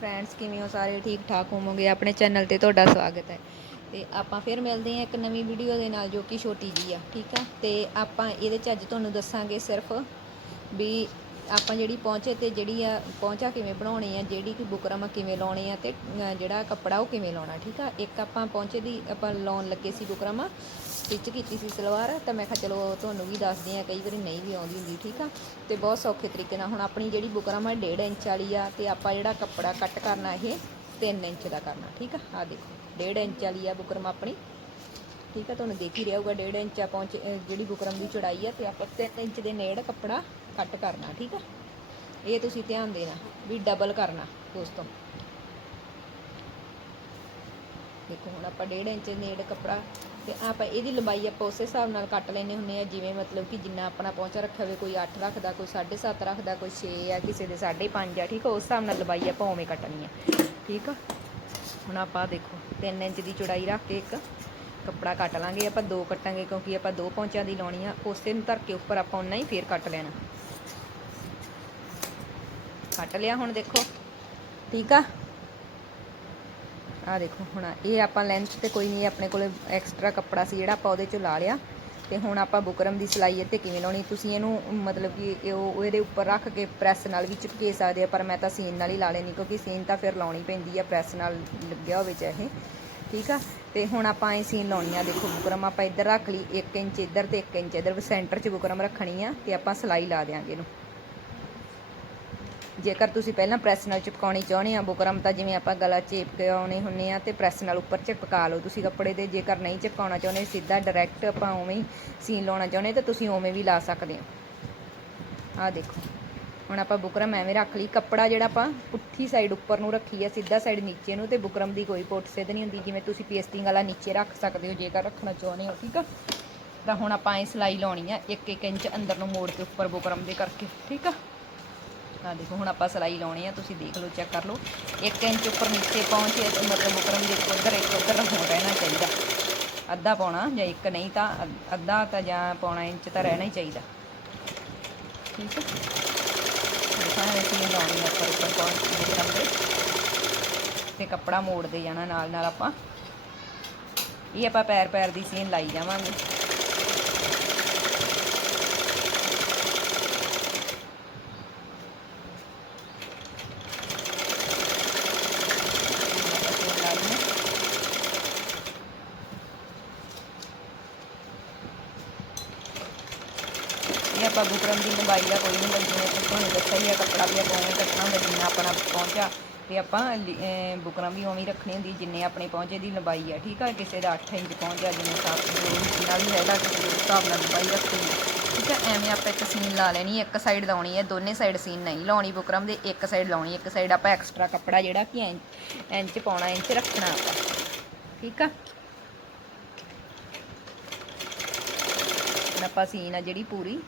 Friends ਕਿਵੇਂ ਹੋ? ਸਾਰੇ ਠੀਕ ਠਾਕ ਹੋਵੋਗੇ? ਆਪਣੇ ਚੈਨਲ ਤੇ ਤੁਹਾਡਾ ਸਵਾਗਤ ਹੈ। ਤੇ ਆਪਾਂ ਫਿਰ ਮਿਲਦੇ ਹਾਂ ਇੱਕ ਨਵੀਂ ਵੀਡੀਓ ਦੇ ਨਾਲ ਜੋ ਕਿ ਛੋਟੀ ਜੀ ਆ, ਠੀਕ ਆ? ਤੇ ਆਪਾਂ ਇਹਦੇ ਚ ਅੱਜ ਤੁਹਾਨੂੰ ਦੱਸਾਂਗੇ ਸਿਰਫ ਵੀ ਆਪਾਂ ਜਿਹੜੀ ਪਹੁੰਚੇ ਤੇ ਜਿਹੜੀ ਆ ਪਹੁੰਚਾ ਕਿਵੇਂ ਬਣਾਉਣੀ ਆ, ਜਿਹੜੀ ਕਿ ਬੁਕਰਮ ਕਿਵੇਂ ਲਾਉਣੇ ਆ ਤੇ ਜਿਹੜਾ ਕੱਪੜਾ ਉਹ ਕਿਵੇਂ ਲਾਉਣਾ, ਠੀਕ ਆ? ਇੱਕ ਆਪਾਂ ਪਹੁੰਚੇ ਦੀ ਆਪਾਂ ਲਾਉਣ ਲੱਗੇ ਸੀ ਬੁਕਰਮ ਸਟਿਚ ਕੀਤੀ ਸੀ ਸਲਵਾਰ, ਤਾਂ ਮੈਂ ਕਿਹਾ ਚਲੋ ਤੁਹਾਨੂੰ ਵੀ ਦੱਸਦੇ ਆ, ਕਈ ਵਾਰੀ ਨਹੀਂ ਵੀ ਆਉਂਦੀ ਹੁੰਦੀ, ਠੀਕ ਆ? ਤੇ ਬਹੁਤ ਸੌਖੇ ਤਰੀਕੇ ਨਾਲ ਹੁਣ ਆਪਣੀ ਜਿਹੜੀ ਬੁਕਰਮ ਆ 1.5 ਇੰਚ ਵਾਲੀ ਆ, ਤੇ ਆਪਾਂ ਜਿਹੜਾ ਕੱਪੜਾ ਕੱਟ ਕਰਨਾ ਇਹ 3 ਇੰਚ ਦਾ ਕਰਨਾ, ਠੀਕ ਆ? ਆ ਦੇਖੋ 1.5 ਇੰਚ ਵਾਲੀ ਆ ਬੁਕਰਮ ਆਪਣੀ, ਠੀਕ ਆ? ਤੁਹਾਨੂੰ ਦੇਖ ਹੀ ਰਿਹਾ ਹੋਊਗਾ 1.5 ਇੰਚ ਆ ਪਹੁੰਚ ਜਿਹੜੀ ਬੁਕਰਮ ਦੀ ਚੌੜਾਈ ਆ, ਤੇ ਆਪਾਂ 3 ਇੰਚ ਦੇ ਨੇੜ ਕੱਪੜਾ ਕੱਟ ਕਰਨਾ, ਠੀਕ ਆ? ਇਹ ਤੁਸੀਂ ਧਿਆਨ ਦੇਣਾ ਵੀ ਡਬਲ ਕਰਨਾ ਦੋਸਤੋ ਦੇਖੋ, ਹੁਣ ਆਪਾਂ 1.5 ਇੰਚ ਨੇੜ ਕੱਪੜਾ ਤੇ ਆਪਾਂ ਇਹਦੀ ਲੰਬਾਈ ਆਪਾਂ ਉਸੇ ਹਿਸਾਬ ਨਾਲ ਕੱਟ ਲੈਨੇ ਹੁੰਨੇ ਆ, ਜਿਵੇਂ ਮਤਲਬ ਕਿ ਜਿੰਨਾ ਆਪਣਾ ਪਹੁੰਚਾ ਰੱਖਿਆ ਹੋਵੇ, ਕੋਈ 8 ਰੱਖਦਾ, ਕੋਈ 7.5 ਰੱਖਦਾ, ਕੋਈ 6 ਆ, ਕਿਸੇ ਦੇ 5.5 ਆ, ਠੀਕ ਆ? ਉਸ ਹਿਸਾਬ ਨਾਲ ਲੰਬਾਈ ਆਪਾਂ ਉਵੇਂ ਕੱਟਣੀ ਆ, ਠੀਕ ਆ? ਹੁਣ ਆਪਾਂ ਦੇਖੋ 3 ਇੰਚ ਦੀ ਚੌੜਾਈ ਰੱਖ ਕੇ ਇੱਕ ਕੱਪੜਾ ਕੱਟ ਲਾਂਗੇ, ਆਪਾਂ ਦੋ ਕੱਟਾਂਗੇ ਕਿਉਂਕਿ ਆਪਾਂ ਦੋ ਪੌਂਚਾਂ ਦੀ ਲਾਉਣੀ ਆ, ਉਸੇ ਨੂੰ ਧਰ ਕੇ ਉੱਪਰ ਆਪਾਂ ਉਨਾ ਹੀ ਫੇਰ ਕੱਟ ਲੈਣਾ। ਕੱਟ ਲਿਆ ਹੁਣ ਦੇਖੋ। ਠੀਕ ਆ? ਆ ਦੇਖੋ, ਹੁਣ ਇਹ ਆਪਾਂ ਲੈਂਥ ਤੇ ਕੋਈ ਨਹੀਂ ਆਪਣੇ ਕੋਲੇ ਐਕਸਟਰਾ ਕੱਪੜਾ ਸੀ ਜਿਹੜਾ ਆਪਾਂ ਉਹਦੇ ਚੋਂ ਲਾ ਲਿਆ। ਤੇ ਹੁਣ ਆਪਾਂ ਬੁਕਰਮ ਦੀ ਸਿਲਾਈ ਇੱਥੇ ਕਿਵੇਂ ਲਾਉਣੀ, ਤੁਸੀਂ ਇਹਨੂੰ ਮਤਲਬ ਕਿ ਇਹ ਉਹ ਇਹਦੇ ਉੱਪਰ ਰੱਖ ਕੇ ਪ੍ਰੈਸ ਨਾਲ ਵੀ ਚਿਪਕੇ ਸਕਦੇ ਆ, ਪਰ ਮੈਂ ਤਾਂ ਸੀਨ ਨਾਲ ਹੀ ਲਾ ਲੈਣੀ ਕਿਉਂਕਿ ਸੀਨ ਤਾਂ ਫਿਰ ਲਾਉਣੀ ਪੈਂਦੀ ਆ ਪ੍ਰੈਸ ਨਾਲ ਲੱਗਿਆ ਹੋਵੇ ਚਾਹੇ। ਠੀਕ ਆ? ਤੇ ਹੁਣ ਆਪਾਂ ਇਹ ਸੀਨ ਲਾਉਣੀ ਆ, ਦੇਖੋ ਬੁਕਰਮ ਆਪਾਂ ਇੱਧਰ ਰੱਖ ਲਈ 1 ਇੰਚ ਇੱਧਰ ਤੇ 1 ਇੰਚ ਇੱਧਰ ਸੈਂਟਰ 'ਚ ਬੁਕਰਮ ਰੱਖਣੀ ਆ, ਤੇ ਆਪਾਂ ਸਿਲਾਈ ਲਾ ਦਿਆਂਗੇ ਇਹਨੂੰ। ਜੇਕਰ ਤੁਸੀਂ ਪਹਿਲਾਂ ਪ੍ਰੈਸ ਨਾਲ ਚਿਪਕਾਉਣੀ ਚਾਹੁੰਦੇ ਆ, ਬੁਕਰਮ, ਤਾਂ ਜਿਵੇਂ ਆਪਾਂ ਗਲਾ ਚਿਪਕਾਉਣੇ ਕੇ ਆਉਣੇ ਹੁੰਨੇ ਆ ਤੇ ਪ੍ਰੈਸ ਨਾਲ ਉੱਪਰ ਚਿਪਕਾ ਲਓ। ਤੁਸੀਂ ਕੱਪੜੇ ਦੇ ਜੇਕਰ ਨਹੀਂ ਚਿਪਕਾਉਣਾ ਚਾਹੁੰਦੇ, ਸਿੱਧਾ ਡਾਇਰੈਕਟ ਆਪਾਂ ਉਵੇਂ ਹੀ ਸੀਨ ਲਾਉਣਾ ਚਾਹੁੰਦੇ, ਤਾਂ ਤੁਸੀਂ ਉਵੇਂ ਵੀ ਲਾ ਸਕਦੇ ਹੋ। ਆਹ ਦੇਖੋ, ਹੁਣ ਆਪਾਂ ਬੁਕਰਮ ਐਵੇਂ ਰੱਖ ਲਈ। ਕੱਪੜਾ ਜਿਹੜਾ ਆਪਾਂ ਪੁੱਠੀ ਸਾਈਡ ਉੱਪਰ ਨੂੰ ਰੱਖੀ ਆ, ਸਿੱਧਾ ਸਾਈਡ ਨੀਚੇ ਨੂੰ, ਤੇ ਬੁਕਰਮ ਦੀ ਕੋਈ ਪੁੱਠ ਸਿੱਧ ਨਹੀਂ ਹੁੰਦੀ। ਜਿਵੇਂ ਤੁਸੀਂ ਪੇਸਟਿੰਗ ਵਾਲਾ ਨੀਚੇ ਰੱਖ ਸਕਦੇ ਹੋ, ਜੇਕਰ ਰੱਖਣਾ ਚਾਹੁੰਦੇ ਹੋ, ਠੀਕ ਆ? ਤਾਂ ਹੁਣ ਆਪਾਂ ਇਹ ਸਿਲਾਈ ਲਾਉਣੀ ਆ 1-1 ਇੰਚ ਅੰਦਰ ਨੂੰ ਮੋੜ ਕੇ ਉੱਪਰ ਬੁਕਰਮ ਦੇ ਕਰਕੇ, ਠੀਕ ਆ? ਆ ਦੇਖੋ, ਹੁਣ ਆਪਾਂ ਸਿਲਾਈ ਲਾਉਣੀ ਆ, ਤੁਸੀਂ ਦੇਖ ਲਓ, ਚੈੱਕ ਕਰ ਲਓ। 1 ਇੰਚ ਉੱਪਰ ਨੀਚੇ ਪਹੁੰਚੇ ਤੇ ਮਤਲਬ ਬੁਕਰਮ ਦੇ ਉੱਧਰ ਇੱਕ ਉੱਧਰ ਹੋ ਰਹਿਣਾ ਚਾਹੀਦਾ। ਅੱਧਾ ਪਾਉਣਾ ਜਾਂ ਇੱਕ ਨਹੀਂ ਤਾਂ ਅੱਧਾ ਤਾਂ ਜਾਂ ਪੌਣਾ ਇੰਚ ਤਾਂ ਰਹਿਣਾ ਹੀ ਚਾਹੀਦਾ। ਠੀਕ ਹੈ ਦੇਖਾਂ ਅਸੀਂ ਲਾਉਣੀ ਆ ਉੱਪਰ ਉੱਪਰ ਪਹੁੰਚ ਬੁਕਰਮ ਤੇ ਕੱਪੜਾ ਮੋੜਦੇ ਜਾਣਾ ਨਾਲ ਨਾਲ ਆਪਾਂ। ਇਹ ਆਪਾਂ ਪੈਰ ਪੈਰ ਦੀ ਸੀਨ ਲਾਈ ਜਾਵਾਂਗੇ ਆਪਾਂ ਸੀਨ ਲਾ ਲਈ ਨਾ। ਇਹ ਆਪਾਂ ਬੁਕਰਮ ਦਾ ਕੋਈ ਨਹੀਂ ਜਿਵੇਂ ਕਿ ਤੁਹਾਨੂੰ ਦੱਸਿਆ ਹੀ ਆ ਕੱਪੜਾ ਵੀ ਆਪਾਂ ਉਵੇਂ ਕੱਟਣਾ ਹੁੰਦਾ, ਜਿੰਨਾ ਆਪਣਾ ਪਹੁੰਚਾ ਤੇ ਆਪਾਂ ਬੁਕਰਮ ਵੀ ਉਵੇਂ ਰੱਖਣੀ ਹੁੰਦੀ, ਜਿੰਨੇ ਆਪਣੇ ਪਹੁੰਚੇ ਦੀ ਲੰਬਾਈ ਆ, ਠੀਕ ਆ, ਕਿਸੇ ਦਾ 8 ਇੰਚ ਪਹੁੰਚਾ ਜਿਵੇਂ ਸਾਫ਼ ਜਿੰਨਾ ਵੀ ਹੈਗਾ, ਕਿਸੇ ਦੇ ਹਿਸਾਬ ਨਾਲ ਲੰਬਾਈ ਰੱਖਣੀ ਠੀਕ ਆ, ਐਵੇਂ ਆਪਾਂ ਇੱਕ ਸੀਨ ਲਾ ਲੈਣੀ, ਇੱਕ ਸਾਈਡ ਲਾਉਣੀ ਹੈ ਦੋਨੇ ਸਾਈਡ ਸੀਨ ਨਹੀਂ ਲਾਉਣੀ ਬੁਕਰਮ ਦੇ, ਇੱਕ ਸਾਈਡ ਲਾਉਣੀ, ਇੱਕ ਸਾਈਡ ਆਪਾਂ ਐਕਸਟਰਾ ਕੱਪੜਾ ਜਿਹੜਾ ਕਿ ਇੰਚ ਪਾਉਣਾ ਇੰਚ ਰੱਖਣਾ ਆਪਾਂ, ਠੀਕ ਆ? ਹੁਣ ਆਪਾਂ ਸੀਨ ਆ ਜਿਹੜੀ ਪੂਰੀ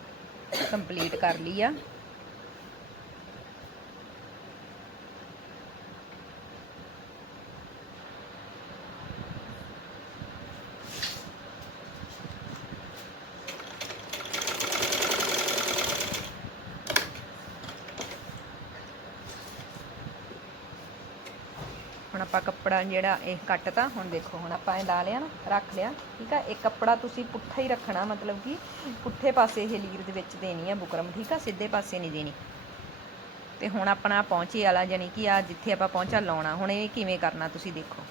ਕੰਪਲੀਟ ਕਰ ਲਈ ਆ। ਹੁਣ ਆਪਾਂ ਕੱਪੜਾ ਜਿਹੜਾ ਇਹ ਕੱਟਤਾ, ਹੁਣ ਦੇਖੋ, ਹੁਣ ਆਪਾਂ ਇਹ ਲਾ ਲਿਆ ਨਾ, ਰੱਖ ਲਿਆ, ਠੀਕ ਆ? ਇਹ ਕੱਪੜਾ ਤੁਸੀਂ ਪੁੱਠਾ ਹੀ ਰੱਖਣਾ, ਮਤਲਬ ਕਿ ਪੁੱਠੇ ਪਾਸੇ ਇਹ ਲੀਰ ਦੇ ਵਿੱਚ ਦੇਣੀ ਆ ਬੁਕਰਮ, ਠੀਕ ਆ? ਸਿੱਧੇ ਪਾਸੇ ਨਹੀਂ ਦੇਣੀ। ਤੇ ਹੁਣ ਆਪਣਾ ਪਹੁੰਚੇ ਵਾਲਾ ਯਾਨੀ ਕਿ ਆ ਜਿੱਥੇ ਆਪਾਂ ਪਹੁੰਚਾ, ਲਾਉਣਾ। ਹੁਣ ਇਹ ਕਿਵੇਂ ਕਰਨਾ ਤੁਸੀਂ ਦੇਖੋ।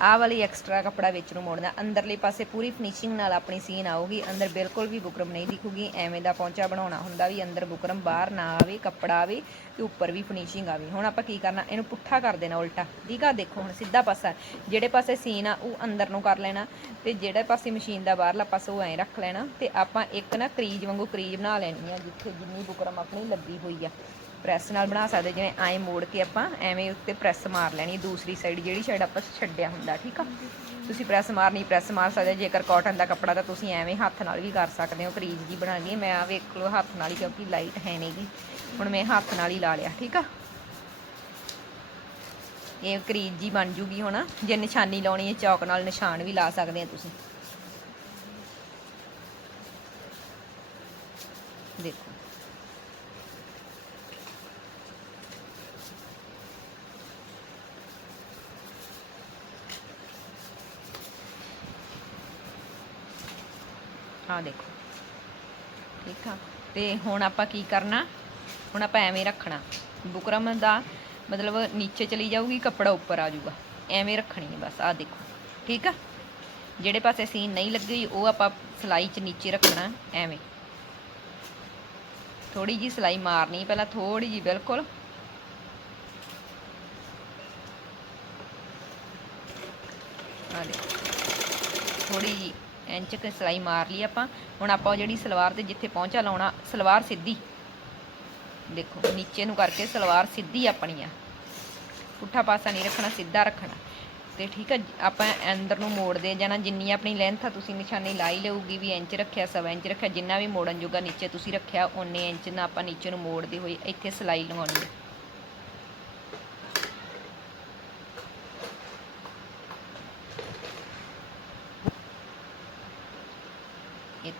ਆਹ ਵਾਲੀ ਐਕਸਟਰਾ ਕੱਪੜਾ ਵਿੱਚ ਨੂੰ ਮੋੜਨਾ। ਅੰਦਰਲੇ ਪਾਸੇ ਪੂਰੀ ਫਿਨਿਸ਼ਿੰਗ ਨਾਲ ਆਪਣੀ ਸੀਨ ਆਊਗੀ। ਅੰਦਰ ਬਿਲਕੁਲ ਵੀ ਬੁਕਰਮ ਨਹੀਂ ਦਿਖੂਗੀ। ਐਵੇਂ ਦਾ ਪਹੁੰਚਾ ਬਣਾਉਣਾ ਹੁੰਦਾ ਵੀ ਅੰਦਰ ਬੁਕਰਮ ਬਾਹਰ ਨਾ ਆਵੇ, ਕੱਪੜਾ ਆਵੇ ਤੇ ਉੱਪਰ ਵੀ ਫਿਨਿਸ਼ਿੰਗ ਆਵੇ। ਹੁਣ ਆਪਾਂ ਕੀ ਕਰਨਾ? ਇਹਨੂੰ ਪੁੱਠਾ ਕਰ ਦੇਣਾ ਉਲਟਾ। ਠੀਕ ਆ ਦੇਖੋ, ਹੁਣ ਸਿੱਧਾ ਪਾਸਾ। ਜਿਹੜੇ ਪਾਸੇ ਸੀਨ ਆ, ਉਹ ਅੰਦਰ ਨੂੰ ਕਰ ਲੈਣਾ। ਤੇ ਜਿਹੜੇ ਪਾਸੇ ਮਸ਼ੀਨ ਦਾ ਬਾਹਰਲਾ ਪਾਸਾ, ਉਹ ਐਂ ਰੱਖ ਲੈਣਾ। ਤੇ ਆਪਾਂ ਇੱਕ ਨਾ ਕਰੀਜ ਵਾਂਗੂ ਕਰੀਜ ਬਣਾ ਲੈਣੀ ਆ, ਜਿੱਥੇ ਜਿੰਨੀ ਬੁਕਰਮ ਆਪਣੀ ਲੱਗੀ ਹੋਈ ਆ। ਪ੍ਰੈਸ ਨਾਲ ਬਣਾ ਸਕਦੇ, ਜਿਵੇਂ ਐਂ ਮੋੜ ਕੇ ਆਪਾਂ ਐਵੇਂ ਉੱਤੇ ਪ੍ਰੈਸ ਮਾਰ ਲੈਣੀ, ਦੂਸਰੀ ਸਾਈਡ ਜਿਹੜੀ ਸਾਈਡ ਆਪਾਂ ਛੱਡਿਆ ਹੁੰਦਾ, ਠੀਕ ਆ? ਤੁਸੀਂ ਪ੍ਰੈਸ ਮਾਰਨੀ ਪ੍ਰੈਸ ਮਾਰ ਸਕਦੇ, ਜੇਕਰ ਕਾਟਨ ਦਾ ਕੱਪੜਾ ਤਾਂ ਤੁਸੀਂ ਐਵੇਂ ਹੱਥ ਨਾਲ ਵੀ ਕਰ ਸਕਦੇ ਹੋ, ਕਰੀਜ਼ ਜੀ ਬਣਾ ਲਈ ਮੈਂ ਆ ਵੇਖ ਲਓ ਹੱਥ ਨਾਲ ਹੀ, ਕਿਉਂਕਿ ਲਾਈਟ ਹੈ ਨਹੀਂਗੀ ਹੁਣ ਮੈਂ ਹੱਥ ਨਾਲ ਹੀ ਲਾ ਲਿਆ, ਠੀਕ ਆ? ਇਹ ਕਰੀਜ਼ ਜੀ ਬਣ ਜੂਗੀ ਹੁਣ, ਜੇ ਨਿਸ਼ਾਨੀ ਲਾਉਣੀ ਹੈ, ਚੌਕ ਨਾਲ ਨਿਸ਼ਾਨ ਵੀ ਲਾ ਸਕਦੇ ਆ ਤੁਸੀਂ। ਦੇਖੋ। ਆ ਦੇਖੋ। ਠੀਕ ਆ? ਤੇ ਹੁਣ ਆਪਾਂ ਕੀ ਕਰਨਾ? ਹੁਣ ਆਪਾਂ ਐਵੇਂ ਰੱਖਣਾ। ਬੁਕਰਮ ਦਾ ਮਤਲਬ ਨੀਚੇ ਚਲੀ ਜਾਊਗੀ, ਕੱਪੜਾ ਉੱਪਰ ਆ ਜਾਊਗਾ। ਐਵੇਂ ਰੱਖਣੀ ਹੈ ਬਸ ਆ ਦੇਖੋ। ਠੀਕ ਆ? ਜਿਹੜੇ ਪਾਸੇ ਸੀਨ ਨਹੀਂ ਲੱਗੀ, ਉਹ ਆਪਾਂ ਸਲਾਈ 'ਚ ਨੀਚੇ ਰੱਖਣਾ, ਐਵੇਂ। ਥੋੜੀ ਜੀ ਸਲਾਈ ਮਾਰਨੀ ਪਹਿਲਾਂ ਥੋੜੀ ਜੀ ਬਿਲਕੁਲ। ਆ ਦੇਖੋ। ਥੋੜੀ ਜੀ ਇੰਚ ਕੁ ਸਲਾਈ ਮਾਰ ਲਈ ਆਪਾਂ। ਹੁਣ ਆਪਾਂ ਉਹ ਜਿਹੜੀ ਸਲਵਾਰ ਤੇ ਜਿੱਥੇ ਪਹੁੰਚਾ ਲਾਉਣਾ, ਸਲਵਾਰ ਸਿੱਧੀ। ਦੇਖੋ, ਨੀਚੇ ਨੂੰ ਕਰਕੇ ਸਲਵਾਰ ਸਿੱਧੀ ਆਪਣੀ ਆ। ਪੁੱਠਾ ਪਾਸਾ ਨਹੀਂ ਰੱਖਣਾ, ਸਿੱਧਾ ਰੱਖਣਾ। ਤੇ ਠੀਕ ਆ, ਆਪਾਂ ਅੰਦਰ ਨੂੰ ਮੋੜਦੇ ਜਾਣਾ ਜਿੰਨੀ ਆਪਣੀ ਲੈਂਥ ਆ, ਤੁਸੀਂ ਨਿਸ਼ਾਨੀ ਲਾਈ ਲਊਗੀ ਵੀ ਇੰਚ ਰੱਖਿਆ, ਸਵਾ ਇੰਚ ਰੱਖਿਆ, ਜਿੰਨਾ ਵੀ ਮੋੜਨ ਜੋਗਾ ਨੀਚੇ ਤੁਸੀਂ ਰੱਖਿਆ ਉਨੇ ਇੰਚ ਨਾਲ ਆਪਾਂ ਨੀਚੇ ਨੂੰ ਮੋੜਦੇ ਹੋਏ ਇੱਥੇ ਸਲਾਈ ਲਗਾਉਣੀ ਹੈ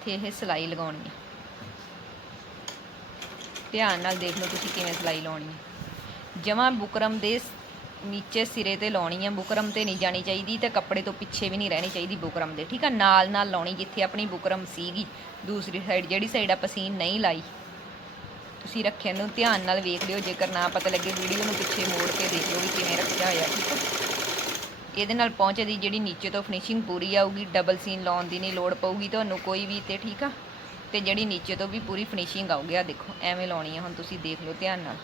ਇੱਥੇ ਇਹ ਸਲਾਈ ਲਗਾਉਣੀ ਹੈ। ਧਿਆਨ ਨਾਲ ਦੇਖ ਲਓ ਤੁਸੀਂ ਕਿਵੇਂ ਸਲਾਈ ਲਾਉਣੀ ਹੈ। ਜਮਾਂ ਬੁਕਰਮ ਦੇ ਨੀਚੇ ਸਿਰੇ ਤੇ ਲਾਉਣੀ ਹੈ। ਬੁਕਰਮ ਤੇ ਨਹੀਂ ਜਾਣੀ ਚਾਹੀਦੀ ਤੇ ਕੱਪੜੇ ਤੋਂ ਪਿੱਛੇ ਵੀ ਨਹੀਂ ਰਹਿਣੀ ਚਾਹੀਦੀ ਬੁਕਰਮ ਦੇ। ਠੀਕ ਆ? ਨਾਲ ਨਾਲ ਲਾਉਣੀ ਜਿੱਥੇ ਆਪਣੀ ਬੁਕਰਮ ਸੀਗੀ। ਦੂਸਰੀ ਸਾਈਡ ਜਿਹੜੀ ਸਾਈਡ ਆਪਾਂ ਸੀਨ ਨਹੀਂ ਲਾਈ। ਤੁਸੀਂ ਰੱਖਿਆ ਨੂੰ ਧਿਆਨ ਨਾਲ ਵੇਖ ਲਿਓ। ਜੇਕਰ ਨਾ ਪਤਾ ਲੱਗੇ ਵੀਡੀਓ ਨੂੰ ਪਿੱਛੇ ਮੋੜ ਕੇ ਦੇਖ ਲਿਓ ਵੀ ਕਿਵੇਂ ਰੱਖਿਆ ਹੋਇਆ। ਠੀਕ ਹੈ ਇਹਦੇ ਨਾਲ ਪਹੁੰਚੇ ਦੀ ਜਿਹੜੀ ਨੀਚੇ ਤੋਂ ਫਿਨਿਸ਼ਿੰਗ ਪੂਰੀ ਆਊਗੀ ਡਬਲ ਸੀਨ ਲਾਉਣ ਦੀ ਨਹੀਂ ਲੋੜ ਪਊਗੀ, ਤੁਹਾਨੂੰ ਕੋਈ ਵੀ ਤੇ ਠੀਕ ਆ? ਤੇ ਜਿਹੜੀ ਨੀਚੇ ਤੋਂ ਵੀ ਪੂਰੀ ਫਿਨਿਸ਼ਿੰਗ ਆਊਗੀ ਆ ਦੇਖੋ, ਐਵੇਂ ਲਾਉਣੀ ਆ ਹੁਣ ਤੁਸੀਂ ਦੇਖ ਲਓ ਧਿਆਨ ਨਾਲ।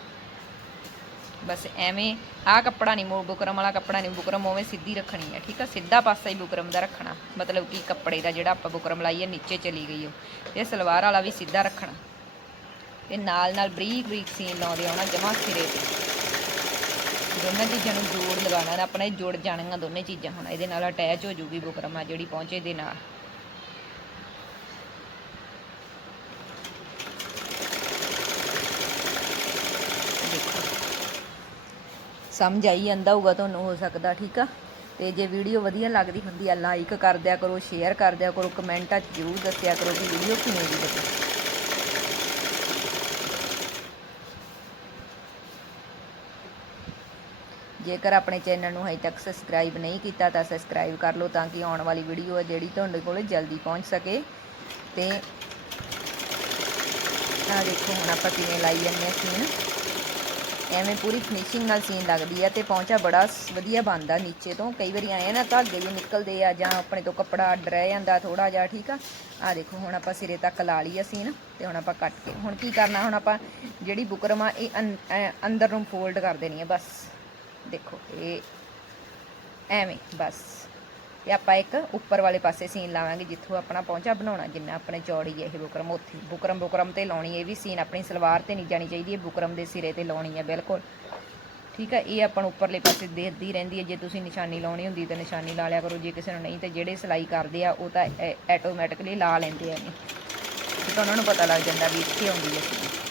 ਬਸ ਐਵੇਂ, ਆਹ ਕੱਪੜਾ ਨਹੀਂ ਮੋ ਬੁਕਰਮ ਵਾਲਾ ਕੱਪੜਾ ਨਹੀਂ ਬੁਕਰਮ ਉਵੇਂ ਸਿੱਧੀ ਰੱਖਣੀ ਹੈ ਠੀਕ ਆ? ਸਿੱਧਾ ਪਾਸਾ ਹੀ ਬੁਕਰਮ ਦਾ ਰੱਖਣਾ, ਮਤਲਬ ਕਿ ਕੱਪੜੇ ਦਾ ਜਿਹੜਾ ਆਪਾਂ ਬੁਕਰਮ ਲਾਈਏ ਨੀਚੇ ਚਲੀ ਗਈ ਉਹ ਤੇ ਸਲਵਾਰ ਵਾਲਾ ਵੀ ਸਿੱਧਾ ਰੱਖਣਾ। ਤੇ ਨਾਲ ਨਾਲ ਬਰੀਕ ਬਰੀਕ ਸੀਨ ਲਾਉਂਦੇ ਆਉਣਾ ਜਮਾ ਸਿਰੇ ਤੇ। ਦੋਨਾਂ ਚੀਜ਼ਾਂ ਨੂੰ ਜੋੜ ਲਗਾਉਣਾ ਨਾ, ਆਪਣਾ ਇਹ ਜੁੜ ਜਾਣਗੀਆਂ ਦੋਨੇ ਚੀਜ਼ਾਂ ਹੁਣ, ਇਹਦੇ ਨਾਲ ਅਟੈਚ ਹੋ ਜੂਗੀ ਬੁਕਰਮ ਜਿਹੜੀ ਪਹੁੰਚੇ ਦੇ ਨਾਲ। ਸਮਝ ਆਈ ਜਾਂਦਾ ਹੋਊਗਾ ਤੁਹਾਨੂੰ, ਹੋ ਸਕਦਾ, ਠੀਕ ਆ? ਤੇ ਜੇ ਵੀਡੀਓ ਵਧੀਆ ਲੱਗਦੀ ਹੁੰਦੀ ਆ ਲਾਈਕ ਕਰ ਦਿਆ ਕਰੋ ਸ਼ੇਅਰ ਕਰ ਦਿਆ ਕਰੋ ਕਮੈਂਟਾਂ 'ਚ ਜ਼ਰੂਰ ਦੱਸਿਆ ਕਰੋ ਕਿ ਵੀਡੀਓ ਕਿਵੇਂ ਦੀ ਲੱਗੀ। ਜੇਕਰ ਆਪਣੇ ਚੈਨਲ ਨੂੰ ਹਜੇ ਤੱਕ ਸਬਸਕ੍ਰਾਈਬ ਨਹੀਂ ਕੀਤਾ ਤਾਂ ਸਬਸਕ੍ਰਾਈਬ ਕਰ ਲਓ ਤਾਂ ਕਿ ਆਉਣ ਵਾਲੀ ਵੀਡੀਓ ਹੈ ਜਿਹੜੀ ਤੁਹਾਡੇ ਕੋਲ ਜਲਦੀ ਪਹੁੰਚ ਸਕੇ। ਤੇ ਆ ਦੇਖੋ, ਹੁਣ ਆਪਾਂ ਕਿਵੇਂ ਲਾਈ ਜਾਂਦੇ ਹਾਂ ਸੀਨ ਐਵੇਂ ਪੂਰੀ ਫਿਨਿਸ਼ਿੰਗ ਨਾਲ ਸੀਨ ਲੱਗਦੀ ਆ ਤੇ ਪਹੁੰਚਾ ਬੜਾ ਵਧੀਆ ਬਣਦਾ ਨੀਚੇ ਤੋਂ। ਕਈ ਵਾਰੀ ਆਏ ਨਾ ਧਾਗੇ ਵੀ ਨਿਕਲਦੇ ਆ ਜਾਂ ਆਪਣੇ ਤੋਂ ਕੱਪੜਾ ਅੱਡ ਰਹਿ ਜਾਂਦਾ ਥੋੜਾ ਜਿਹਾ, ਠੀਕ ਆ? ਆ ਦੇਖੋ, ਹੁਣ ਆਪਾਂ ਸਿਰੇ ਤੱਕ ਲਾ ਲਈ ਆ ਸੀਨ ਤੇ ਹੁਣ ਆਪਾਂ ਕੱਟ ਕੇ। ਹੁਣ ਕੀ ਕਰਨਾ, ਹੁਣ ਆਪਾਂ ਜਿਹੜੀ ਬੁਕਰਮ ਆ, ਇਹ ਅੰ- ਅੰਦਰ ਨੂੰ ਫੋਲਡ ਕਰ ਦੇਣੀ ਆ, ਬਸ। ਦੇਖੋ, ਇਹ ਐਵੇਂ, ਬਸ। ਤੇ ਆਪਾਂ ਇੱਕ ਉੱਪਰ ਵਾਲੇ ਪਾਸੇ ਸੀਨ ਲਾਵਾਂਗੇ, ਜਿੱਥੋਂ ਆਪਣਾ ਪਹੁੰਚਾ ਬਣਾਉਣਾ, ਜਿੰਨਾ ਆਪਣੇ ਚੌੜੀ ਹੈ ਇਹ ਬੁਕਰਮ। ਉੱਥੇ ਬੁਕਰਮ ਬੁਕਰਮ ਤੇ ਲਾਉਣੀ ਇਹ ਵੀ ਸੀਨ ਆਪਣੀ ਸਲਵਾਰ ਤੇ ਨਹੀਂ ਜਾਣੀ ਚਾਹੀਦੀ, ਇਹ ਬੁਕਰਮ ਦੇ ਸਿਰੇ ਤੇ ਲਾਉਣੀ ਹੈ, ਬਿਲਕੁਲ। ਠੀਕ ਹੈ, ਇਹ ਆਪਾਂ ਉੱਪਰਲੇ ਪਾਸੇ ਦੇਖਦੀ ਰਹਿੰਦੀ ਹੈ, ਜੇ ਤੁਸੀਂ ਨਿਸ਼ਾਨੀ ਲਾਉਣੀ ਹੁੰਦੀ ਤਾਂ ਨਿਸ਼ਾਨੀ ਲਾ ਲਿਆ ਕਰੋ, ਜੇ ਕਿਸੇ ਨੂੰ ਨਹੀਂ ਤਾਂ ਜਿਹੜੇ ਸਿਲਾਈ ਕਰਦੇ ਆ, ਉਹ ਤਾਂ ਆਟੋਮੈਟਿਕਲੀ ਲਾ ਲੈਂਦੇ ਆ ਨੇ ਤਾਂ ਉਹਨਾਂ ਨੂੰ ਪਤਾ ਲੱਗ ਜਾਂਦਾ ਵੀ ਇੱਥੇ ਆਉਂਦੀ ਹੈ ਸੀਨ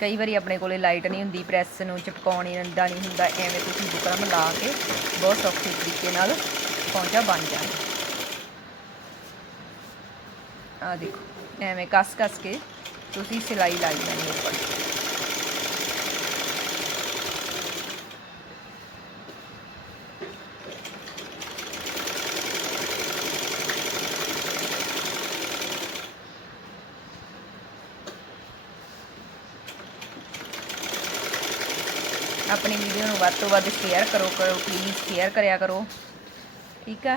ਕਈ ਵਾਰੀ ਆਪਣੇ ਕੋਲੇ ਲਾਈਟ ਨਹੀਂ ਹੁੰਦੀ, ਪ੍ਰੈਸ ਨੂੰ ਚਿਪਕਾਉਣੀ ਦਾ ਨਹੀਂ ਹੁੰਦਾ, ਐਵੇਂ ਤੁਸੀਂ ਬੁਕਰਮ ਲਾ ਕੇ ਬਹੁਤ ਸੌਖੇ ਤਰੀਕੇ ਨਾਲ ਪਹੁੰਚਾ ਬਣ ਜਾਂਦਾ। ਆ ਦੇਖੋ, ਐਵੇਂ ਕਸ ਕਸ ਕੇ ਤੁਸੀਂ ਸਿਲਾਈ ਲਾਈ ਜਾਣੀ ਉੱਪਰ ਆਪਣੀ ਵੀਡੀਓ ਨੂੰ ਵੱਧ ਤੋਂ ਵੱਧ ਸ਼ੇਅਰ ਕਰੋ ਕਰੋ ਪਲੀਜ਼ ਸ਼ੇਅਰ ਕਰਿਆ ਕਰੋ। ਠੀਕ ਆ?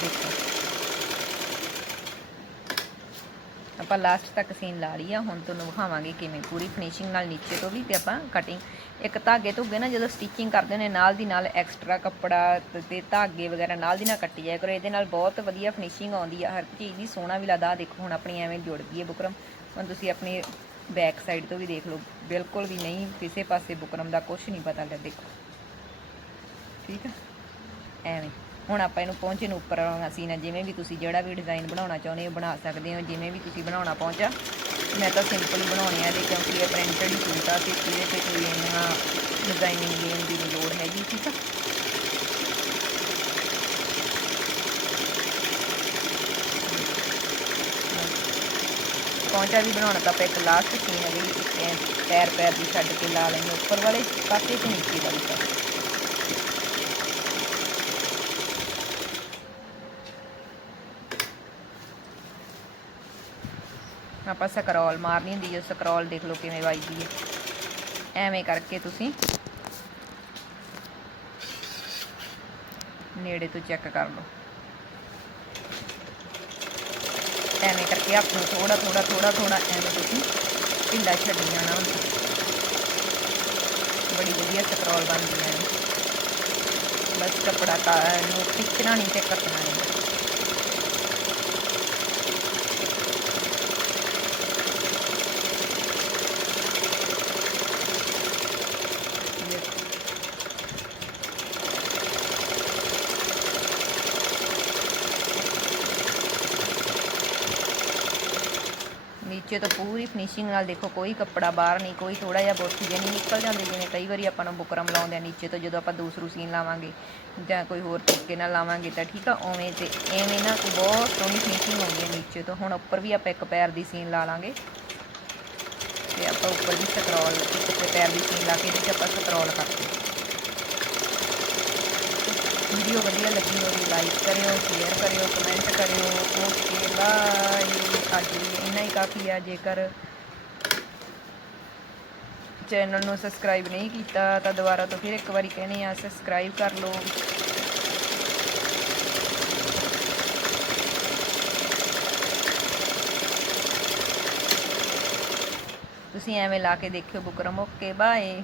ਦੇਖੋ। ਆਪਾਂ ਲਾਸਟ ਤੱਕ ਸੀਨ ਲਾ ਲਈ ਆ, ਹੁਣ ਤੁਹਾਨੂੰ ਵਿਖਾਵਾਂਗੇ ਕਿਵੇਂ ਪੂਰੀ ਫਿਨਿਸ਼ਿੰਗ ਨਾਲ ਨੀਚੇ ਤੋਂ ਵੀ, ਤੇ ਆਪਾਂ ਕਟਿੰਗ ਇੱਕ ਧਾਗੇ ਧੁੱਗੇ ਨਾ, ਜਦੋਂ ਸਟਿਚਿੰਗ ਕਰਦੇ ਨੇ, ਨਾਲ ਦੀ ਨਾਲ ਐਕਸਟਰਾ ਕੱਪੜਾ ਤੇ- ਧਾਗੇ ਵਗੈਰਾ ਨਾਲ ਦੀ ਨਾਲ ਕੱਟੀ ਜਾਇਆ ਕਰੋ। ਇਹਦੇ ਨਾਲ ਬਹੁਤ ਵਧੀਆ ਫਿਨਿਸ਼ਿੰਗ ਆਉਂਦੀ ਆ। ਹਰ ਚੀਜ਼ ਦੀ ਸੋਹਣਾ ਵੀ ਲੱਗਦਾ। ਦੇਖੋ, ਹੁਣ ਆਪਣੀ ਐਵੇਂ ਜੁੜ ਗਈ ਹੈ ਬੁਕਰਮ। ਹੁਣ ਤੁਸੀਂ ਆਪਣੀ ਬੈਕ ਸਾਈਡ ਤੋਂ ਵੀ ਦੇਖ ਲਓ, ਬਿਲਕੁਲ ਵੀ ਨਹੀਂ, ਕਿਸੇ ਪਾਸੇ ਬੁਕਰਮ ਦਾ ਕੁਝ ਨਹੀਂ ਪਤਾ ਲੱਗ ਦੇਖੋ। ਠੀਕ ਆ? ਐਵੇਂ। ਹੁਣ ਆਪਾਂ ਇਹਨੂੰ ਪਹੁੰਚੇ ਨੂੰ ਉੱਪਰ ਵਾਲਾ ਸੀਨਾ ਜਿਵੇਂ ਵੀ ਤੁਸੀਂ ਜਿਹੜਾ ਵੀ ਡਿਜ਼ਾਈਨ ਬਣਾਉਣਾ ਚਾਹੁੰਦੇ ਹੋ, ਬਣਾ ਸਕਦੇ ਹੋ, ਜਿਵੇਂ ਵੀ ਤੁਸੀਂ ਬਣਾਉਣਾ ਪਹੁੰਚਾ। ਮੈਂ ਤਾਂ ਸਿੰਪਲ ਹੀ ਬਣਾਉਣੇ ਆ ਤੇ ਕਿਉਂਕਿ ਇਹ ਪ੍ਰਿੰਟਡ ਹੀ ਸੂਟ ਆ ਤੇ ਇਹਦੇ ਤੇ ਕੋਈ ਇੰਨਾ ਡਿਜ਼ਾਈਨਿੰਗ ਦੇਣ ਦੀ ਲੋੜ ਹੈਗੀ, ਠੀਕ ਆ? ਪੌਂਚਾ ਵੀ ਬਣਾਉਣਾ ਤਾਂ ਆਪਾਂ ਇੱਕ ਲਾਸਟ ਸੀਨ ਹੈ ਜਿਹੜੀ ਇੱਕ ਪੈਰ ਪੈਰ ਦੀ ਛੱਡ ਕੇ ਲਾ ਲੈਣੀ ਉੱਪਰ ਵਾਲੇ ਪਾਸੇ ਤੇ ਨੀਚੇ ਵਾਲੇ ਪਾਸੇ ਆਪਾਂ ਸਕਰੋਲ ਮਾਰਨੀ ਹੁੰਦੀ ਹੈ ਸਕਰੋਲ ਦੇਖ ਲਓ ਕਿਵੇਂ ਵੱਜਦੀ ਹੈ। ਐਵੇਂ ਕਰਕੇ ਤੁਸੀਂ ਨੇੜੇ ਤੋਂ ਚੈੱਕ ਕਰ ਲਓ। ਐਵੇਂ ਕਰਕੇ ਹੱਥ ਨੂੰ ਥੋੜਾ ਥੋੜਾ ਥੋੜਾ ਥੋੜਾ ਐਵੇਂ ਤੁਸੀਂ ਢਿੱਲਾ ਛੱਡੀ ਜਾਣਾ ਹੁੰਦਾ ਬੜੀ ਵਧੀਆ ਸਕਰੋਲ ਬਣਦੀਆਂ ਨੇ। ਬਸ ਕੱਪੜਾ ਕਾ ਨੂੰ ਖਿੱਚਣਾ ਨਹੀਂ ਤੇ ਕੱਟਣਾ ਨਹੀਂ ਦੇਖੋ। ਨੀਚੇ ਤੋਂ ਪੂਰੀ ਫਿਨਿਸ਼ਿੰਗ ਨਾਲ ਦੇਖੋ, ਕੋਈ ਕੱਪੜਾ ਬਾਹਰ ਨਹੀਂ, ਕੋਈ ਥੋੜਾ ਜਿਹਾ ਬੋਥੀ ਜਿਹੀ ਨਹੀਂ ਨਿਕਲ ਜਾਂਦੇ, ਜਿਵੇਂ ਕਈ ਵਾਰੀ ਆਪਾਂ ਨੂੰ ਬੁਕਰਮ ਲਾਉਂਦੇ ਆ ਨੀਚੇ ਤੋਂ, ਜਦੋਂ ਆਪਾਂ ਦੂਸਰੂ ਸੀਨ ਲਾਵਾਂਗੇ ਜਾਂ ਕੋਈ ਹੋਰ ਤਰੀਕੇ ਨਾਲ ਲਾਵਾਂਗੇ ਤਾਂ ਠੀਕ ਆ, ਉਵੇਂ ਤੇ ਐਵੇਂ ਨਾ ਕੋਈ ਬਹੁਤ ਸੋਹਣੀ ਫਿਨਿਸ਼ਿੰਗ ਆਉਂਦੀ ਹੈ ਨੀਚੇ ਤੋਂ। ਹੁਣ ਉੱਪਰ ਵੀ ਆਪਾਂ ਇੱਕ ਪੈਰ ਦੀ ਸੀਨ ਲਾ ਲਾਂਗੇ ਤੇ ਆਪਾਂ ਉੱਪਰ ਵੀ ਸਕਰੋਲ ਇੱਕ ਪੈਰ ਦੀ ਸੀਨ ਲਾ ਕੇ ਇਹਦੇ 'ਚ ਆਪਾਂ ਸਕਰੋਲ ਕਰਦੇ ਵੀਡੀਓ ਵਧੀਆ ਲੱਗੀ ਹੋਵੇ ਲਾਈਕ ਕਰਿਓ ਸ਼ੇਅਰ ਕਰਿਓ ਕਮੈਂਟ ਕਰਿਓ। ਓਕੇ ਬਾਏ ਅੱਜ ਲਈ ਇੰਨਾ ਹੀ ਕਾਫੀ ਆ, ਜੇਕਰ ਚੈਨਲ ਨੂੰ ਸਬਸਕ੍ਰਾਈਬ ਨਹੀਂ ਕੀਤਾ, ਤਾਂ ਦੁਬਾਰਾ ਤੋਂ ਫਿਰ ਇੱਕ ਵਾਰੀ ਕਹਿੰਦੇ ਆ ਸਬਸਕ੍ਰਾਈਬ ਕਰ ਲਓ। ਤੁਸੀਂ ਐਵੇਂ ਲਾ ਕੇ ਦੇਖਿਓ ਬੁਕਰਮ ਓਕੇ ਬਾਏ